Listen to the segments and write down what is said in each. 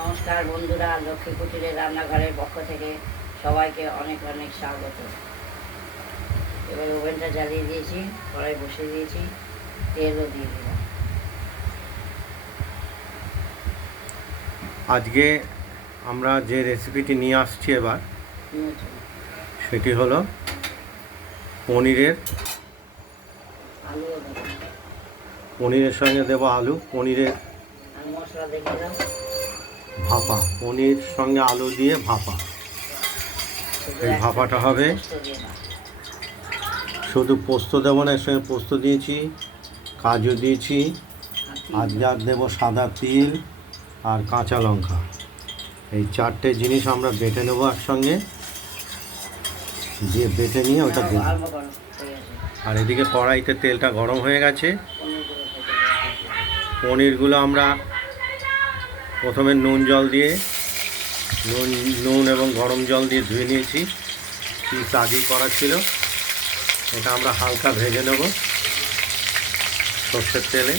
নমস্কার বন্ধুরা, লক্ষ্মী কুটিরের রান্নাঘরের পক্ষ থেকে সবাইকে অনেক অনেক স্বাগত। এবার ওভেনটা জ্বালিয়ে দিয়েছি, কড়াই বসিয়ে দিয়েছি, তেলও দিয়ে দিলাম। আজকে আমরা যে রেসিপিটি নিয়ে আসছি এবার সেটি হলো পনিরের সঙ্গে দেব আলু, পনিরের আর মশলা দিয়ে দিলাম ভাপা, পনির সঙ্গে আলু দিয়ে ভাপা। এই ভাপাটা হবে, শুধু পোস্ত দেবো না, এর সঙ্গে পোস্ত দিয়েছি, কাজু দিয়েছি, আজকে আর দেবো সাদা তিল আর কাঁচা লঙ্কা। এই চারটে জিনিস আমরা বেটে নেবো একসঙ্গে, দিয়ে বেটে নিয়ে ওটা দেবো। আর এদিকে কড়াইতে তেলটা গরম হয়ে গেছে। পনিরগুলো আমরা প্রথমে নুন এবং গরম জল দিয়ে ধুয়ে নিয়েছি, পিস আগেই করা ছিল। এটা আমরা হালকা ভেজে নেব সর্ষের তেলে।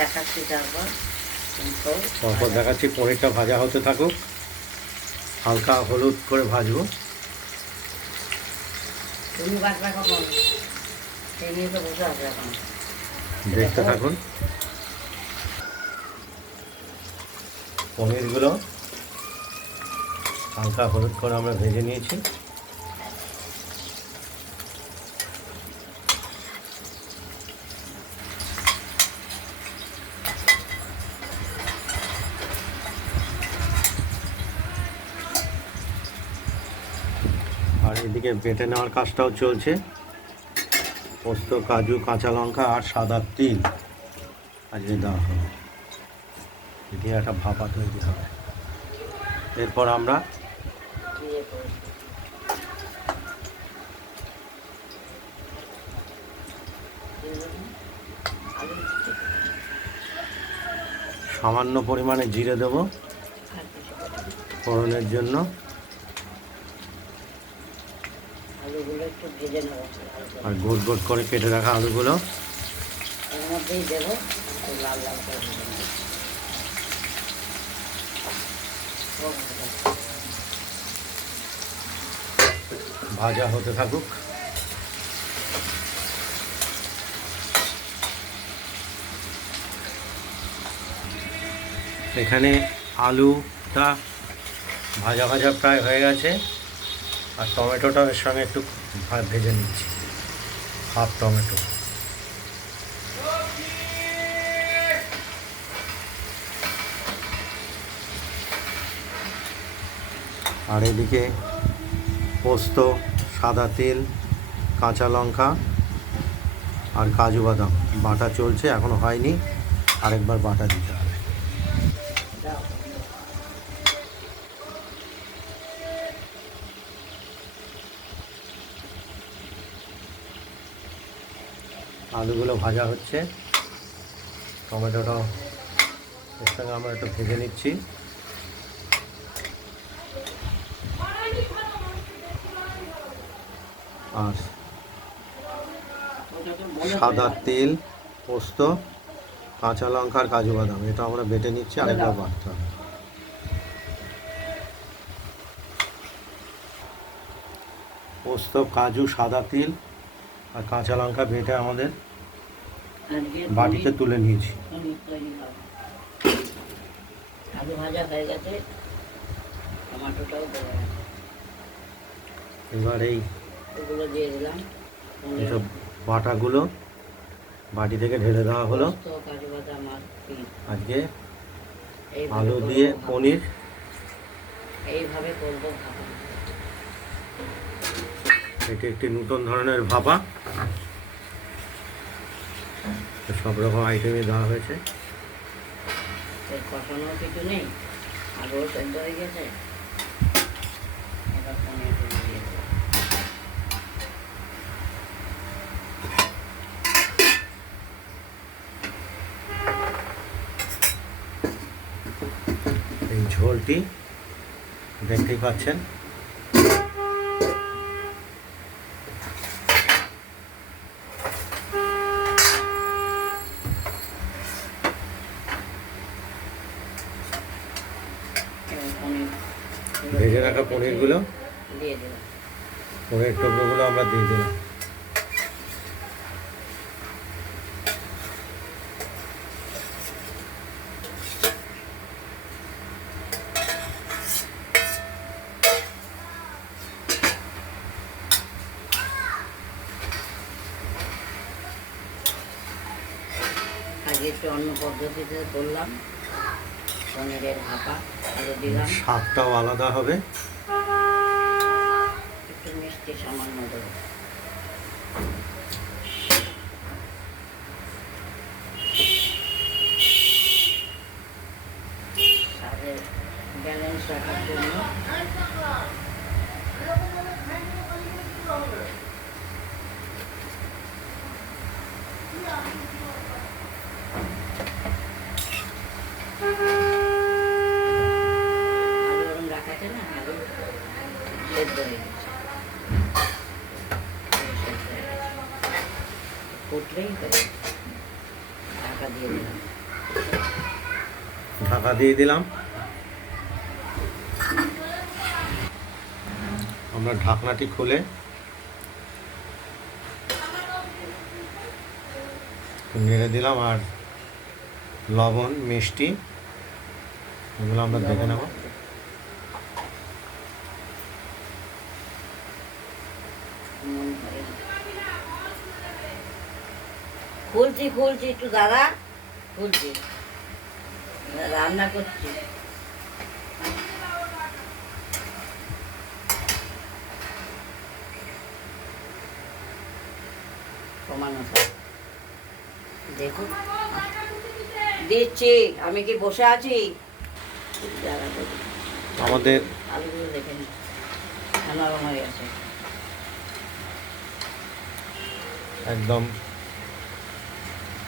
দেখাচ্ছি তারপর দেখাচ্ছি। পনিরটা ভাজা হতে থাকুক, হালকা হলুদ করে ভাজবো। দেখতে থাকুন। পনিরগুলো হালকা হলুদ করে আমরা ভেজে নিয়েছি। আর এদিকে বেটে নেওয়ার কাজটাও চলছে। পোস্ত, কাজু, কাঁচা লঙ্কা আর সাদা তিল আজকে দেওয়া হবে, এটি একটা ভাপা তৈরি হবে। এরপর আমরা সামান্য পরিমাণে জিরে দেব ফোড়নের জন্য। আর গোট গোট করে কেটে রাখা আলুগুলো এর মধ্যেই দেবো, লাল লাল করে ভাজা হতে থাকুক। এখানে আলুটা ভাজা ভাজা প্রায় হয়ে গেছে, আর টমেটোটা এর সঙ্গে একটু ভেজে নিচ্ছি, হাফ টমেটো। আর এদিকে পোস্ত, সাদা তিল, কাঁচা লঙ্কা আর কাজু বাদাম বাটা চলছে, এখনো হয়নি, আরেকবার বাটা দিতে হবে। আলুগুলো ভাজা হচ্ছে, টমেটোটাও এর সঙ্গে আমরা একটু ভেজে নিচ্ছি। আর সাদা তেল, পোস্ত, কাঁচা লঙ্কা আর কাজু বাদাম এটা আমরা বেটে নিচ্ছি, আরেকবার বাটতে হবে। পোস্ত, কাজু, সাদা তিল আর কাঁচা লঙ্কা বেটে আমাদের বাটিতে তুলে নিয়েছি। আলু ভাজা হয়ে গেছে, টমেটোটাও দেওয়া গেছে। এবার এগুলো দিয়ে দিলাম, এসব বাটাগুলো বাটি থেকে ঢেলে দেওয়া হলো। কাজু বাদাম আর আজকে আলু দিয়ে পনির এইভাবে করবো। এটি একটি নতুন ধরনের ভাপা, সব রকম আইটেমে দেওয়া হয়েছে। কষানোর কিছু নেই, আলু সেদ্ধ হয়ে গেছে। এবার পনির দিয়ে দেবো। ঝোলটি দেখতেই পাচ্ছেন। এবার পনির ভেজে রাখা পনিরগুলো, দিয়ে দিলাম। পনির টুকরোগুলো আমরা দিয়ে দিলাম। আগে একটু অন্য পদ্ধতিতে করলাম, পনিরের ভাপা আলু দিলাম, স্বাদটাও আলাদা হবে। একটু মিষ্টি সামান্য দেবো। স্বাদের ব্যালেন্স রাখার জন্য আলু ওরম রাখা আছে না, আলু সেদ্ধ হয়ে গেছে। আলু সেদ্ধ হয়ে গেছে। ফুটলেই হবে। ঢাকা দিয়ে দিলাম। ঢাকা দিয়ে দিলাম। আমরা ঢাকনাটি খুলে নেড়ে দিলাম, আর লবণ মিষ্টি এগুলো আমরা দেখে নেব। খুলছি খুলছি একটু দাদা, খুলছি, রান্না করছি। কমানো থাক। দেখুন দিচ্ছি, আমি কি বসে আছি? দাঁড়া দেখুন। আমাদের আলুগুলো দেখে নি, নরম হয়ে গেছে। একদম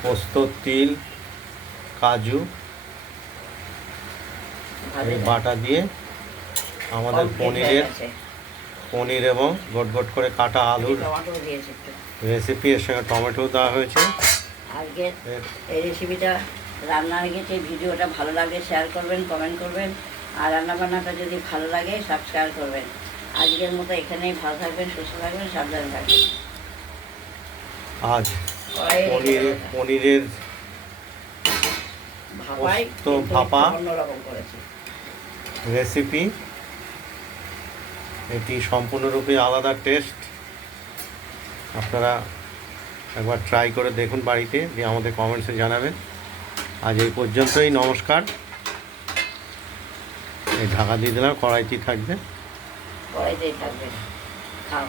পোস্ত, তিল, কাজু ভালো এই বাটা দিয়ে আমাদের পনির এবং গোট গোট করে কাটা আলুর টমাটো দিয়েছি একটু। রেসিপি, এর সঙ্গে টমেটো দেওয়া হয়েছে। আজকে এই রেসিপিটা রান্না হয়ে গেছে। ভিডিওটা ভালো লাগলে শেয়ার করবেন, কমেন্ট করবেন, আর রান্নাবান্নাটা যদি ভালো লাগে সাবস্ক্রাইব করবেন। আজকের মতো এখানেই, ভালো থাকবেন, সুস্থ থাকবেন, সাবধানে থাকবেন। আজ পনিরের ভাপাই পোস্ত ভাপা অন্যরকম করেছি। রেসিপি, এটি সম্পূর্ণরূপে আলাদা টেস্ট। আপনারা একবার ট্রাই করে দেখুন বাড়িতে, দিয়ে আমাদের কমেন্টসে জানাবেন। আজ এই পর্যন্তই, নমস্কার। এই ঢাকা দিয়ে দিলাম, কড়াইটি থাকবে। কড়াইতেই থাকবে, খাও।